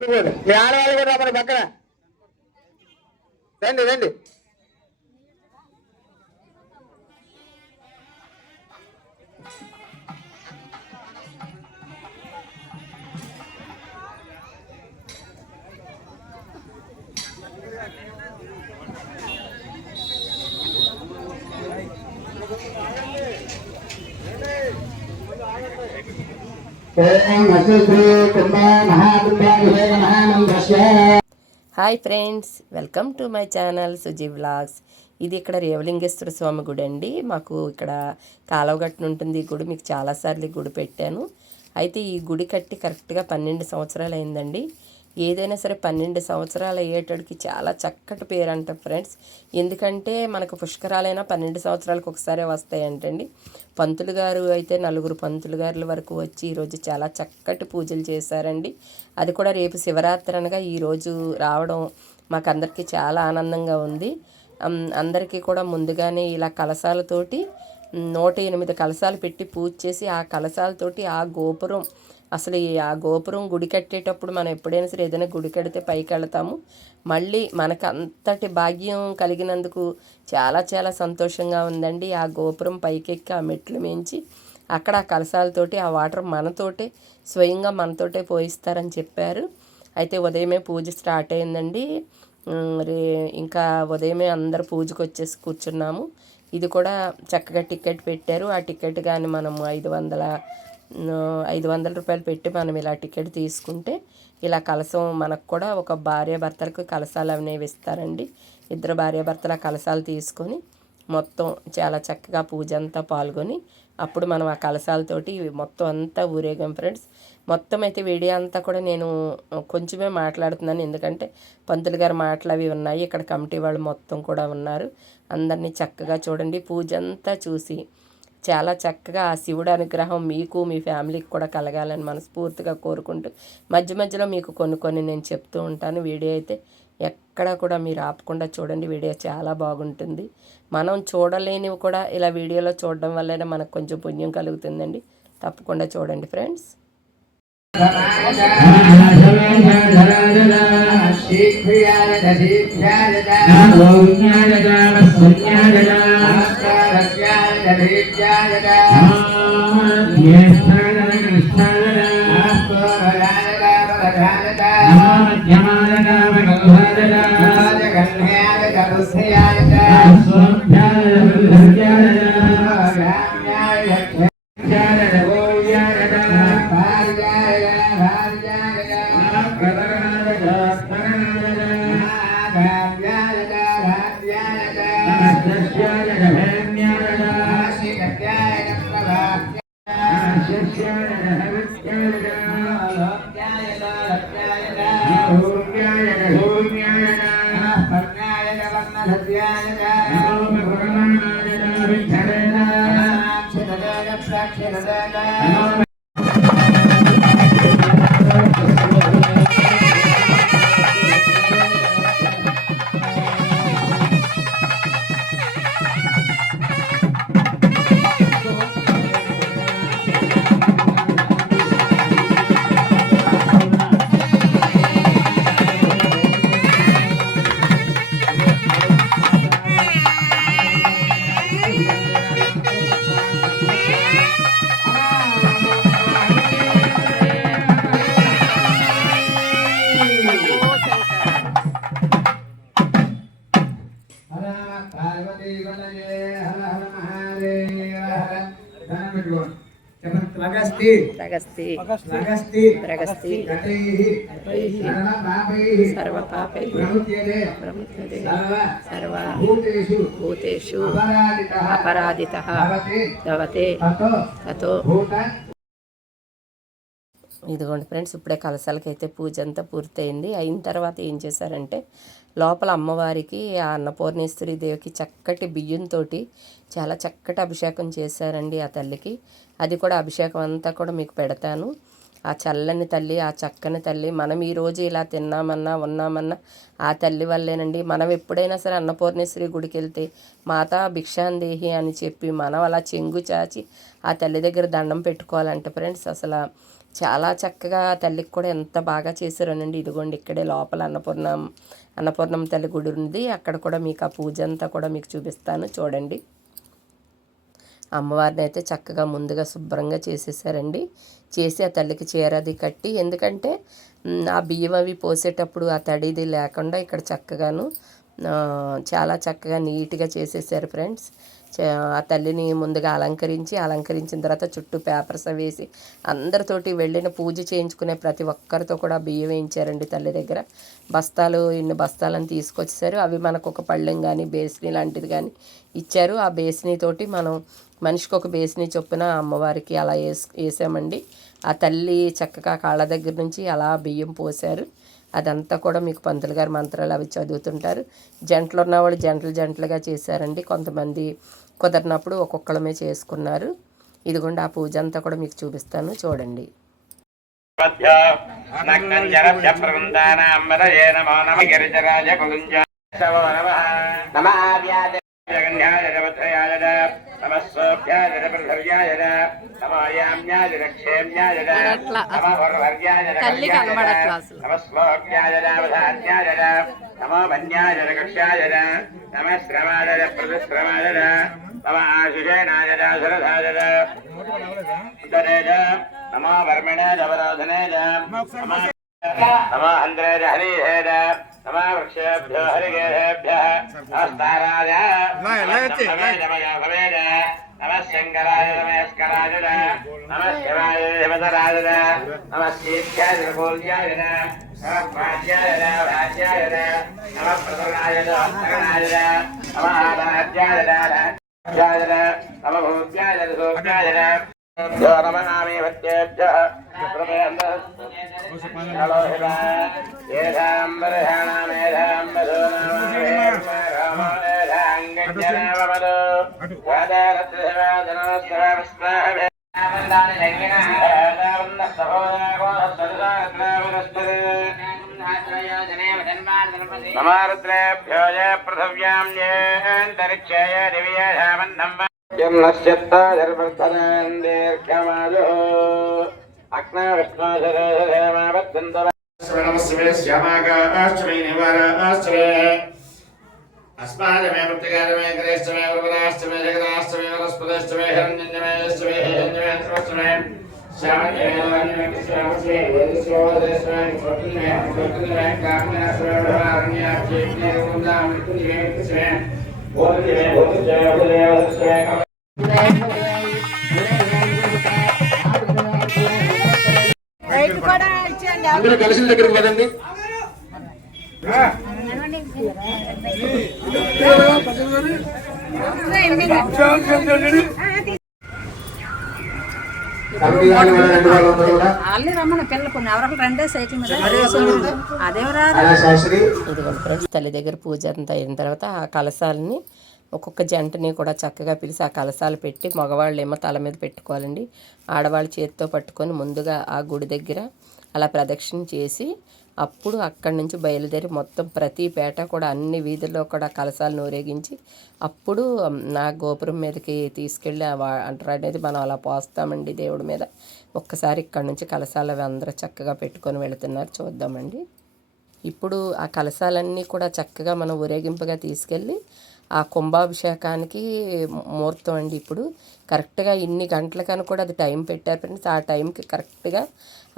మీ ఆడవాళ్ళు కూడా మన పక్కన రండి రండి. Hi friends, welcome to my channel Suji vlogs. ఇది ఇక్కడ రేవలింగేశ్వర స్వామి గుడి అండి. మాకు ఇక్కడ కాలువగట్టున ఉంటుంది ఈ గుడి. మీకు చాలాసార్లు ఈ గుడి పెట్టాను. అయితే ఈ గుడి కట్టి కరెక్ట్గా 12 సంవత్సరాలు అయిందండి. ఏదైనా సరే 12 సంవత్సరాలు అయ్యేటడికి చాలా చక్కటి పేరు అంట ఫ్రెండ్స్. ఎందుకంటే మనకు పుష్కరాలైనా 12 సంవత్సరాలకు ఒకసారి వస్తాయంటండి. పంతులు గారు అయితే 4 పంతులు గారుల వరకు వచ్చి ఈరోజు చాలా చక్కటి పూజలు చేశారండి. అది కూడా రేపు శివరాత్రి అనగా ఈరోజు రావడం మాకు అందరికీ చాలా ఆనందంగా ఉంది. అందరికీ కూడా ముందుగానే ఇలా కలశాలతోటి 108 కలశాలు పెట్టి పూజ చేసి ఆ కలశాలతోటి ఆ గోపురం అసలు ఆ గోపురం గుడి కట్టేటప్పుడు మనం ఎప్పుడైనా సరే ఏదైనా గుడి కడితే పైకి వెళతాము. మళ్ళీ మనకు అంతటి భాగ్యం కలిగినందుకు చాలా చాలా సంతోషంగా ఉందండి. ఆ గోపురం పైకెక్కి ఆ మెట్లు మేంచి అక్కడ ఆ కలశాలతోటి ఆ వాటర్ మనతోటే స్వయంగా మనతోటే పోయిస్తారని చెప్పారు. అయితే ఉదయమే పూజ స్టార్ట్ అయిందండి. ఇంకా ఉదయమే అందరు పూజకు వచ్చేసి కూర్చున్నాము. ఇది కూడా చక్కగా టికెట్ పెట్టారు. ఆ టికెట్ కానీ మనము 500 రూపాయలు పెట్టి మనం ఇలా టికెట్ తీసుకుంటే ఇలా కలశం మనకు కూడా ఒక భార్యాభర్తలకు కలశాలు అనేవి ఇస్తారండి. ఇద్దరు భార్యాభర్తల కలశాలు తీసుకొని మొత్తం చాలా చక్కగా పూజ అంతా పాల్గొని అప్పుడు మనం ఆ కలశాలతోటి మొత్తం అంతా ఊరేగాం ఫ్రెండ్స్. మొత్తం అయితే వీడియో అంతా కూడా నేను కొంచెమే మాట్లాడుతున్నాను, ఎందుకంటే పంతులు గారు మాటలు అవి ఉన్నాయి. ఇక్కడ కమిటీ వాళ్ళు మొత్తం కూడా ఉన్నారు. అందరినీ చక్కగా చూడండి. పూజ అంతా చూసి చాలా చక్కగా ఆ శివుడు అనుగ్రహం మీకు మీ ఫ్యామిలీకి కూడా కలగాలని మనస్ఫూర్తిగా కోరుకుంటూ మధ్య మధ్యలో మీకు కొన్ని నేను చెప్తూ ఉంటాను. వీడియో అయితే ఎక్కడ కూడా మీరు ఆపకుండా చూడండి. వీడియో చాలా బాగుంటుంది. మనం చూడలేనివి కూడా ఇలా వీడియోలో చూడడం వల్లనే మనకు కొంచెం పుణ్యం కలుగుతుందండి. తప్పకుండా చూడండి ఫ్రెండ్స్. భూతేషు అపరాధితః భవతే తతో. ఇదిగోండి ఫ్రెండ్స్, ఇప్పుడే కలశాలకైతే పూజ అంతా పూర్తయింది. అయిన తర్వాత ఏం చేశారంటే లోపల అమ్మవారికి ఆ అన్నపూర్ణేశ్వరి దేవికి చక్కటి బియ్యంతో చాలా చక్కటి అభిషేకం చేశారండి ఆ తల్లికి. అది కూడా అభిషేకం అంతా కూడా మీకు పెడతాను. ఆ చల్లని తల్లి, ఆ చక్కని తల్లి, మనం ఈరోజు ఇలా తిన్నామన్నా ఉన్నామన్నా ఆ తల్లి వల్లేనండి. మనం ఎప్పుడైనా సరే అన్నపూర్ణేశ్వరి గుడికి వెళ్తే మాతా భిక్షాందేహి అని చెప్పి మనం అలా చెంగు చాచి ఆ తల్లి దగ్గర దండం పెట్టుకోవాలంటే ఫ్రెండ్స్ అసలు చాలా చక్కగా తల్లికి కూడా ఎంత బాగా చేశారోనండి. ఇదిగోండి ఇక్కడే లోపల అన్నపూర్ణమ్మ తల్లి గుడి ఉంది. అక్కడ కూడా మీకు ఆ పూజ అంతా కూడా మీకు చూపిస్తాను చూడండి. అమ్మవారిని అయితే చక్కగా ముందుగా శుభ్రంగా చేసేసారండి. చేసి ఆ తల్లికి చీరది కట్టి, ఎందుకంటే ఆ బియ్యం అవి పోసేటప్పుడు ఆ తడిది లేకుండా ఇక్కడ చక్కగాను చాలా చక్కగా నీట్గా చేసేసారు ఫ్రెండ్స్. ఆ తల్లిని ముందుగా అలంకరించిన తర్వాత చుట్టూ పేపర్స్ వేసి అందరితోటి వెళ్ళిన పూజ చేయించుకునే ప్రతి ఒక్కరితో కూడా బియ్యం వేయించారండి తల్లి దగ్గర. ఇన్ని బస్తాలను తీసుకొచ్చేసారు. అవి మనకు ఒక పళ్ళెం కానీ బేసిని లాంటిది కానీ ఇచ్చారు. ఆ బేసినీతోటి మనం మనిషికి ఒక బేసిని చొప్పున అమ్మవారికి అలా వేసామండి. ఆ తల్లి చక్కగా కాళ్ళ దగ్గర నుంచి అలా బియ్యం పోశారు. అదంతా కూడా మీకు పంతులు గారు మంత్రాలు అవి చదువుతుంటారు. జంటలు ఉన్నవాళ్ళు జంటలుగా చేశారండి. కొంతమంది కుదరినప్పుడు ఒక్కొక్కళ్ళమే చేసుకున్నారు. ఇదిగోండి ఆ పూజ అంతా కూడా మీకు చూపిస్తాను చూడండి. నమో వర్మిణే జవరోధనే నమో అంద్రే హరిహేద నమో వృక్షేభ్యో హరిగేభ్యః నమస్తారాయ నమః నమః శంకరాయ నమస్కరాయ నమః శివాయ దేవతరాయ నమః శీర్షాయ గోల్యాయ నమః భాజ్యాయ భాజ్యాయ నమః ప్రసన్నాయ నమః నమః ఆరాధ్యాయ రాజ్యాయ నమః భూత్యాయ సోత్యాయ నమః భక్తేభ్యః నమారుద్రేభ్యో పృథివ్యాం యేంతరిక్షేయ దివ్యేషామన్నం దీర్ఘమాలు అగ్న విష్ణుశ్రమే శ్యామాకాష్టమే నివారాష్టమే అస్మాదమే ప్రతికారమే గరేష్టమే వరవరాష్టమే జగదాష్టమే వరస్పదాష్టమే హిరణ్యమే హిరణ్యమే అందరూ కలిసి దగ్గరికి పదండి. ఇదిగోండి ఫ్రెండ్స్ తల్లి దగ్గర పూజ అంతా అయిన తర్వాత ఆ కలశాలని ఒక్కొక్క జంటని కూడా చక్కగా పిలిచి ఆ కలశాలు పెట్టి మగవాళ్ళు ఏమో తల మీద పెట్టుకోవాలండి. ఆడవాళ్ళు చేతితో పట్టుకొని ముందుగా ఆ గుడి దగ్గర అలా ప్రదక్షిణ చేసి అప్పుడు అక్కడి నుంచి బయలుదేరి మొత్తం ప్రతి పేట కూడా అన్ని వీధుల్లో కూడా కలశాలను ఊరేగించి అప్పుడు నా గోపురం మీదకి తీసుకెళ్ళి అంటారు అనేది మనం అలా పోస్తామండి దేవుడి మీద. ఒక్కసారి ఇక్కడి నుంచి కలశాలు అవి అందరూ చక్కగా పెట్టుకొని వెళుతున్నారు చూద్దామండి. ఇప్పుడు ఆ కలశాలన్నీ కూడా చక్కగా మనం ఊరేగింపుగా తీసుకెళ్ళి ఆ కుంభాభిషేకానికి ముహూర్తం అండి. ఇప్పుడు కరెక్ట్గా ఇన్ని గంటలకని కూడా అది టైం పెట్టారు ఫ్రెండ్స్. ఆ టైంకి కరెక్ట్గా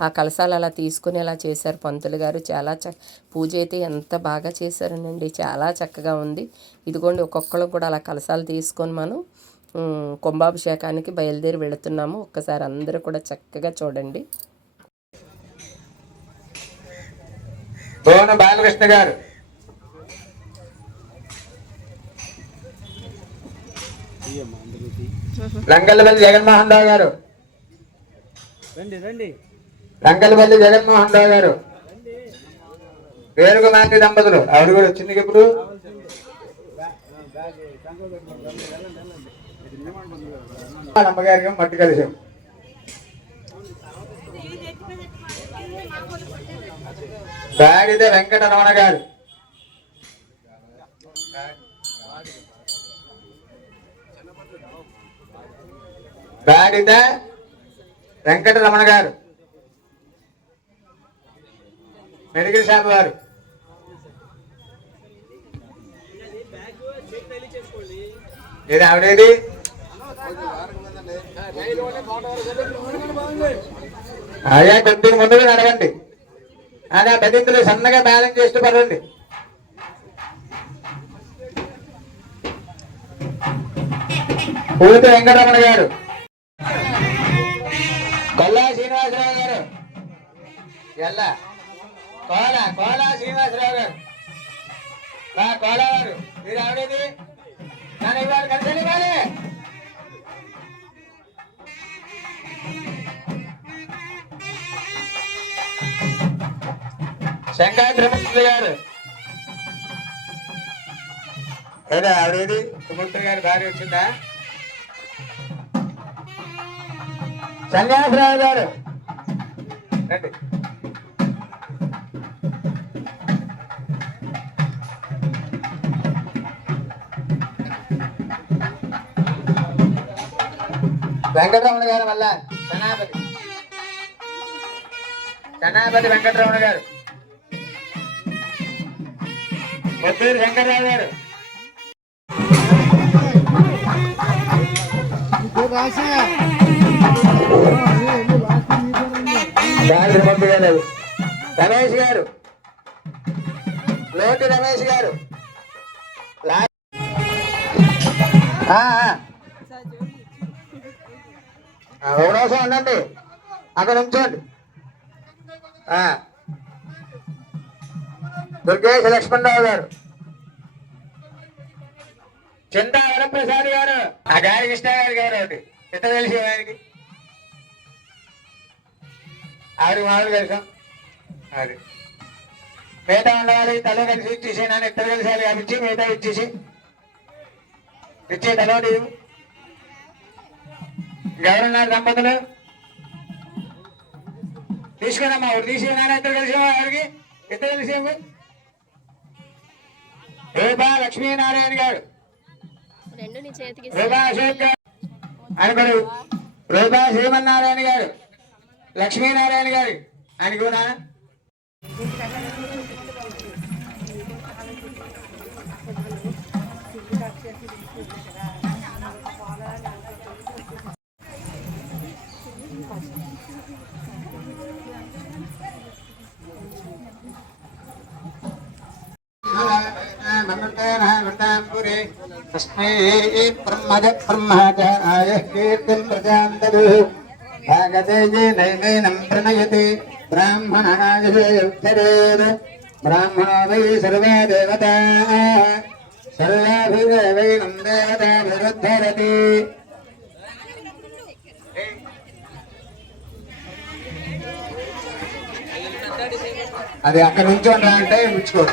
ఆ కలశాలు అలా తీసుకుని అలా చేశారు పంతులు గారు. చాలా పూజ అయితే ఎంత బాగా చేశారనండి, చాలా చక్కగా ఉంది. ఇదిగోండి ఒక్కొక్కరు కూడా అలా కలశాలు తీసుకొని మనం కుంభాభిషేకానికి బయలుదేరి వెళుతున్నాము. ఒక్కసారి అందరూ కూడా చక్కగా చూడండి. బాలకృష్ణ గారు, రంగలపల్లి జగన్మోహన్ రావు గారు, రంగలపల్లి జగన్మోహన్ రావు గారు, వేరుకుమార్తె దంపతులు ఆవిడ కూడా వచ్చింది ఇప్పుడు. అమ్మగారికి మట్టి కలిసాం. గాడిద వెంకటరమణ గారు, గాడిద వెంకటరమణ గారు, మెడికల్ షాప్ వారు. ఏది ఆవిడేది? అయ్యా కొద్దిగా ముందుగా నడవండి. అదే బెదింపులు సన్నగా బ్యాలెన్స్ చేస్తూ పడండి. పూర్తి వెంకటరమణ గారు, కొల్లా శ్రీనివాసరావు గారు, ఎల్లా కోలా శ్రీనివాసరావు గారు, కోలా గారు. మీరు ఆవిడేది? నన్ను ఇవ్వాలి, కలిసి ఇవ్వాలి. శంకర్ త్రిమూర్తి గారు, ఏదా ఆవిడేది? త్రిమూర్తి గారి భార్య వచ్చిందా? సన్యాసరావు గారు రండి. వెంకటరమణ గారు మళ్ళా సనాపతి వెంకటరమణ గారు, కొత్తూరు శంకర్రావు గారు, రమేష్ గారు, లోటు రమేష్ గారు, ఒక నిమిషం ఉండండి, అక్కడ ఉంచండి. దుర్గేశ్ లక్ష్మణరావు గారు, చింతా వరప్రసాద్ గారు, ఆ గారి కృష్ణ గారు ఒకటి ఎంత తెలిసి ఆయనకి ఆవిడ మామూలు కలిసాం. అది మిగతా ఉండవాలి. తల కలిసి ఇచ్చేసి నన్ను ఇద్దరు కలిసి ఇచ్చి మిగతా ఇచ్చేసి ఇచ్చే తలవాడు ఇంకెవరున్నారు దంపతులు? తీసుకున్నామ్మా ఒకటి తీసి నాన్న ఇద్దరు కలిసి ఆవిడకి ఇద్దరు కలిసి రూపా లక్ష్మీనారాయణ గారు, రూపా అశోక్ గారు అనుకోరు, రూపా శ్రీమన్నారాయణ గారు, లక్ష్మీనారాయణ గారు ఆయన కూడా తస్మై బ్రహ్మజాయ కీర్తిం ప్రజాంతరు నైనం ప్రణయతి బ్రాహ్మణాయుద్ధరేత్ బ్రాహ్మణో వై సర్వే దేవతా సర్వాభిదేవైనం దేవతాభిరుద్ధరతి. అది అక్కడ నుంచి అంటే ఉంచుకో.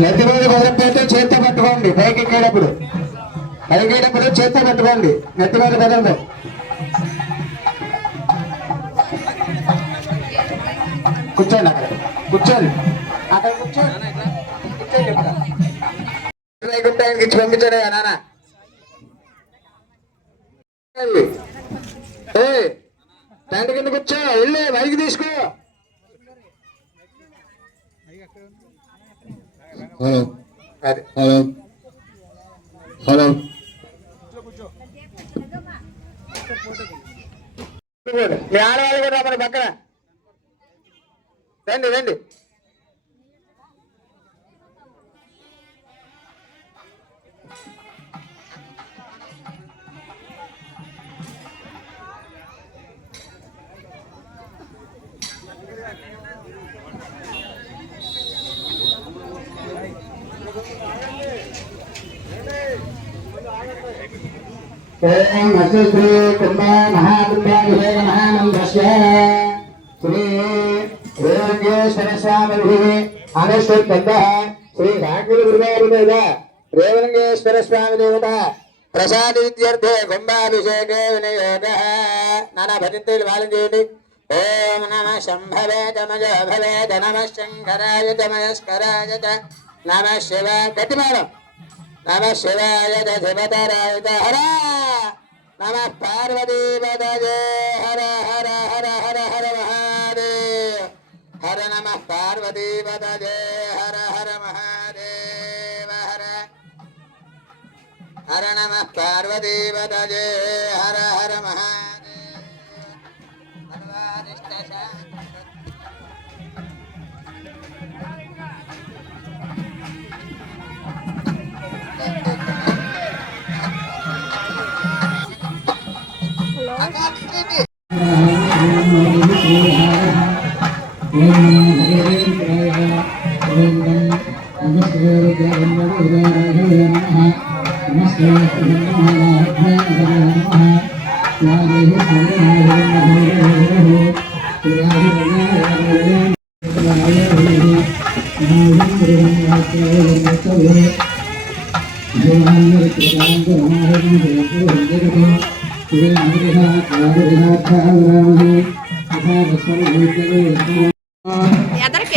నెత్తి మీద కుదరకపోతే చేత్తో పట్టుకోండి. పైకి ఎక్కేటప్పుడు చేత్తో పట్టుకోండి. నెత్తి మీద కుదరదు. కూర్చోండి, అక్కడ కూర్చోండి, అక్కడ కూర్చోండి, ఆయనకి ఇచ్చి పంపించాడు నాన్న. టెంట్ కింద కూర్చో, వెళ్ళి బైక్ తీసుకో. హలో హలో హలో మీ ఆడవాళ్ళు కూడా మన పక్కన రండి రండి. ఓం శ్రీ శ్రీ కుంభ మహాకుంభాభిషేక మహానందస్య శ్రీ రేవంగేశ్వర స్వామి అనుష్ఠిత శ్రీ సాకుల గురుదేవ రేవంగేశ్వర స్వామి దేవత ప్రసాద విద్యార్థే కుంభాభిషేకే వినియోగ. నానా భజంతులు వాళ్ళని చేయండి. ఓం నమః శంభవే తమజో భవే నమః శంకరాయ తమస్కరాయ నమః శివాయ గట్టిమేళం నమః శివాయ శివతరాయ హర నమః పార్వతీపతయే హర హర హర హర హర మహాదేవ హర నమః పార్వతీపతయే హర హర మహాదేవ హర హర నమః పార్వతీపతయే హర హర మహాదేవ సర్వాదిష్ట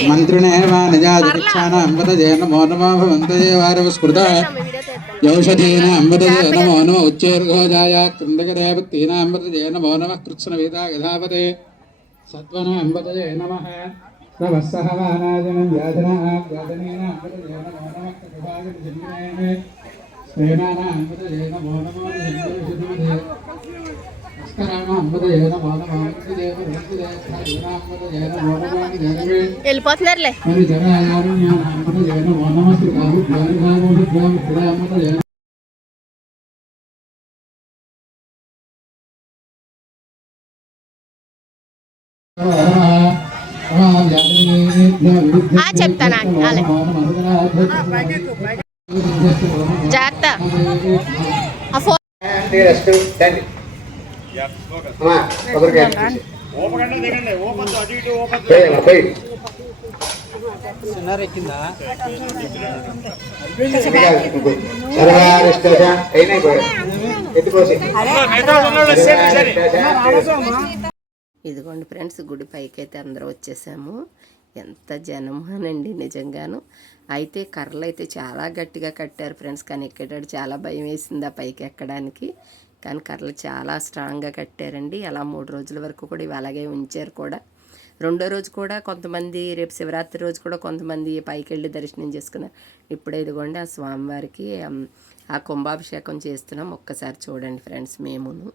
మంత్రిణే నిజాదిక్షాణంబతజే నమో నమో భవంతయే వారవస్కృత యౌషధీనాంబతజే నమో నమో ఉచ్చేర్ఘోజాయ కృందకదేవక్తీనాంబతజే నమో నమః కృత్స్నవేదా యథాపతే సత్వనాంబతజే నమః నమస్సహవానాజనం యాదనాంబతజే నమో నమః కృపాగజన్మే స్వేనాంబతజే నమో నమో వెళ్ళిపోతున్నారులే చెప్తాను జాగ్రత్త ఇదిగోండి ఫ్రెండ్స్, గుడి పైకి అయితే అందరూ వచ్చేసాము. ఎంత జనమోనండి నిజంగాను. అయితే కర్రలు అయితే చాలా గట్టిగా కట్టారు ఫ్రెండ్స్, కానీ ఎక్కేటప్పుడు చాలా భయం వేసింది ఆ పైకి ఎక్కడానికి. కానీ కర్రలు చాలా స్ట్రాంగ్గా కట్టారండి. అలా 3 రోజుల వరకు కూడా ఇవి అలాగే ఉంచారు కూడా. రెండో రోజు కూడా కొంతమంది, రేపు శివరాత్రి రోజు కూడా కొంతమంది పైకి వెళ్ళి దర్శనం చేసుకున్నారు. ఇప్పుడు ఇదిగోండి ఆ స్వామివారికి ఆ కుంభాభిషేకం చేస్తున్నాం. ఒక్కసారి చూడండి ఫ్రెండ్స్ మేమును.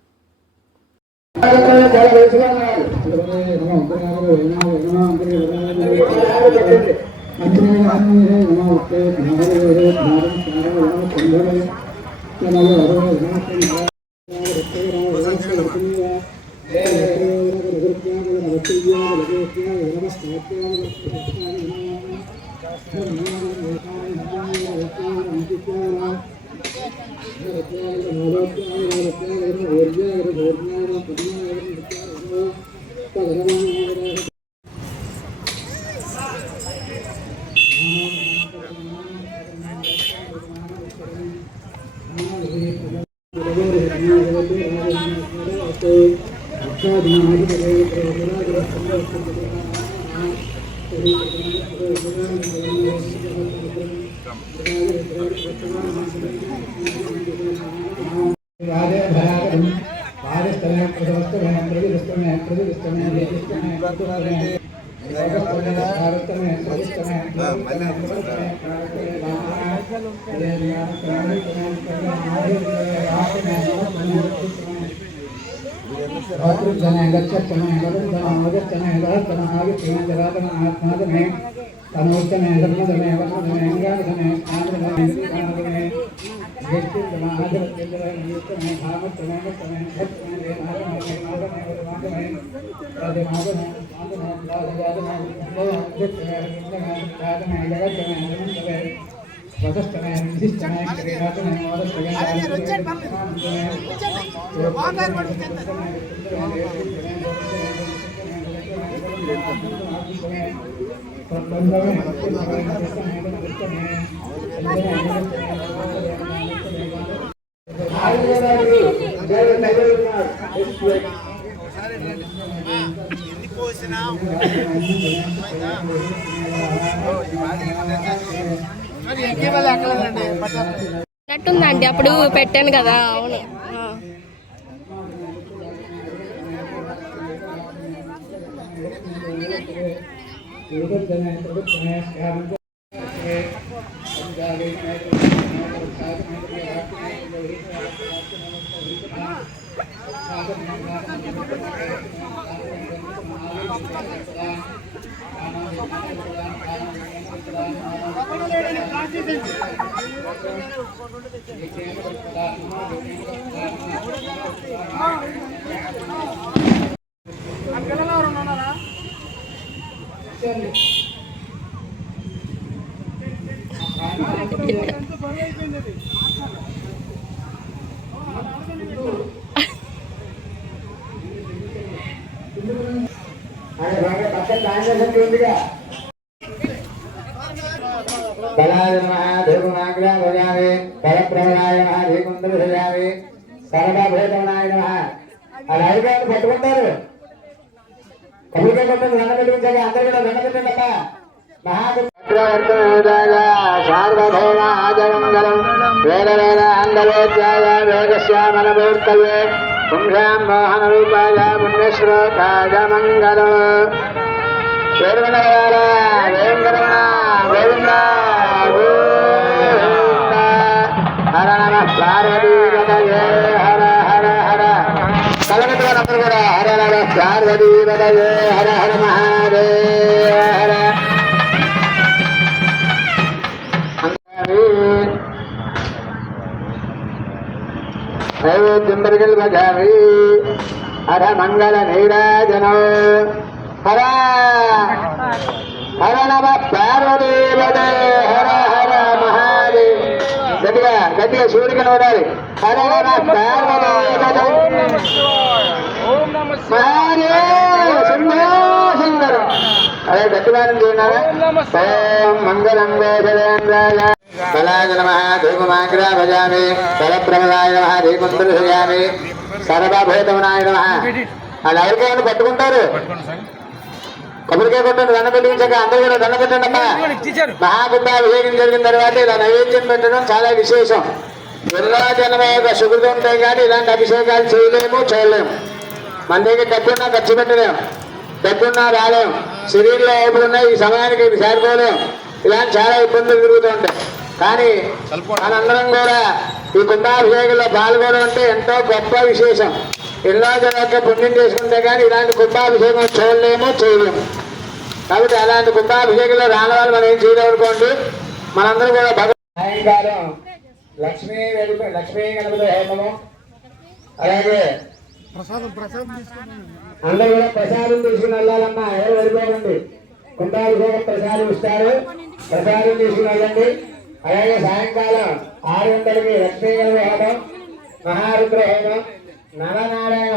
అన్నట్టుందండి అప్పుడు పెట్టాను కదా. అవును. బలాయ మహాదేవమాగ్రా భజామి బలప్రవణాయ మహాదేకుంద్ర భజామి సర్వభూతమనాయ నమః. ఆ రాజుగారిని పట్టుకుంటారు. కబుర్గా కొట్టండి, దండ పెట్టుకుంటారు. అందరూ కూడా దండ పెట్టండి అప్ప. సార్వభౌమ ఆజమంగళం వేద వేద అంగవేద్యాయ వేదశ్యామనమూర్తయే పుంసాం మోహన రూపాయ పుణ్యశ్లోకాయ మంగళం. వేరుగణ వేంకరమణ గోవింద గోవింద. హర నమ పార్వతీపతయే హర హర హర. కలగట్టు అందరూ కూడా హర నమ పార్వతీపతయే హర హర మహాదేవ హర. నైవేద్యం పరికల్పజామి హర మంగళ నీరాజనో హర హర నమ పార్వతీపదే హర హర మహాదేవ్. గట్టిగా గట్టిగా శివుడికి నోడాలి. హర నమ పార్వతీపదే మహాదేవ్ సుందరం. అదే గట్టివారం చేయాలి. ఓం మంగళం గోధరేంద్రాయ బలాయ నమః ధూమమాగ్రా భజామి బలప్రమదాయ నమః ధీకుంద్ర భజామి సర్వభూతమనాయ నమః. వాళ్ళు ఎవరికైనా పట్టుకుంటారు. కొబ్బరికాయ కొట్టండి, దండ పెట్టించాక అందరూ కూడా దండ పెట్టండి అమ్మా. మహాకుంభాభిషేకం జరిగిన తర్వాత ఇలా నైవేద్యం పెట్టడం చాలా విశేషం. ఎన్నో జన్మ యొక్క సుకృతి ఉంటాయి కానీ ఇలాంటి అభిషేకాలు చేయలేము, చూడలేము. మన దగ్గర డబ్బున్నా ఖర్చు పెట్టలేము, డబ్బున్నా రాలేము, శరీరంలో ఏపులున్నాయి, ఈ సమయానికి ఇది చేరుకోలేము. ఇలాంటి చాలా ఇబ్బందులు తిరుగుతూ ఉంటాయి. కానీ మనందరం కూడా ఈ కుంభాభిషేకంలో పాల్గొనడం అంటే ఎంతో గొప్ప విశేషం. ఎన్నో జనాలకు పుణ్యం చేసుకుంటే కానీ ఇలాంటి కుంభాభిషేకం చూడలేము, చేయలేము. కాబట్టి అలాంటి కుంభాభిషేకంలో రాని వాళ్ళు మనం ఏం చేయలేమనుకోండి. మనందరూ కూడా సాయంకాలం లక్ష్మీ గణపతి హోమము, అలాగే అందరూ కూడా ప్రసాదం తీసుకుని వెళ్ళాలమ్మా. ఎవరు వెళ్ళిపోకండి. కుంభాభిషేకం ప్రసాదం ఇస్తారు, ప్రసాదం తీసుకుని వెళ్ళండి. అలాగే సాయంకాలం 6 గంటలకి లక్ష్మీ గణపతి హోమం, మహారుద్ర హోమం, నవనారాయణ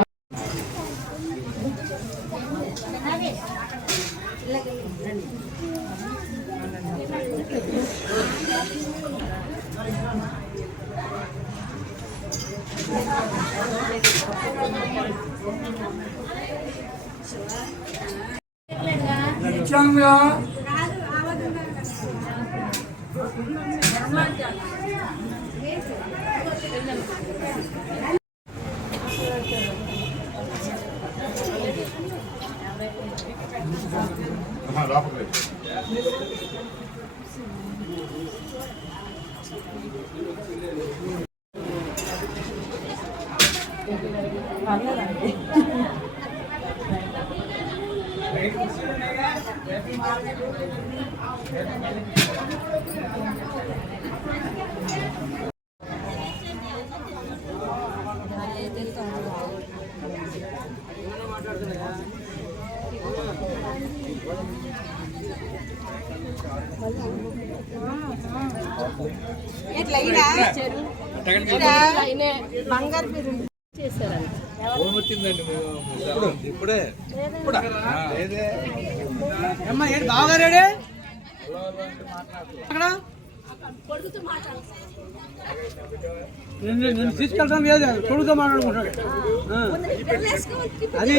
బంగారు చేశారండి. ఇప్పుడే బాగారేడే నేను తీసుకెళ్తాను లేదు, కొడుకుతో మాట్లాడుకుంటాడు. అది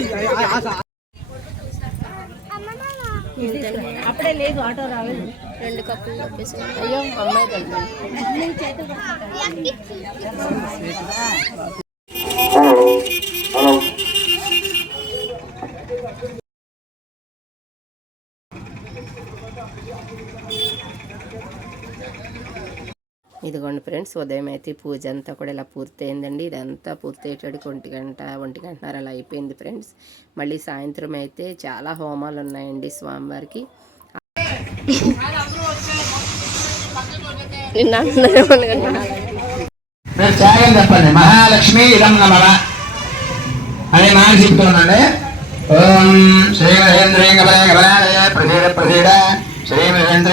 అప్పుడే లేదు ఆటో రాలేదు 2 కప్పులు తప్పేసి అయ్యో అమ్మాయి ఇదిగోండి ఫ్రెండ్స్, ఉదయం అయితే పూజ అంతా కూడా ఇలా పూర్తయిందండి. ఇదంతా పూర్తయ్యేటడికి 1:30 అలా అయిపోయింది ఫ్రెండ్స్. మళ్ళీ సాయంత్రం అయితే చాలా హోమాలు ఉన్నాయండి స్వామివారికి. త్యాగం చెప్పండి. మహాలక్ష్మి ఇదం నమః అనే మాట చెప్తున్నాండి. ఓం శ్రీ మహేంద్రేంగ ప్రసీద శ్రీ మహేంద్ర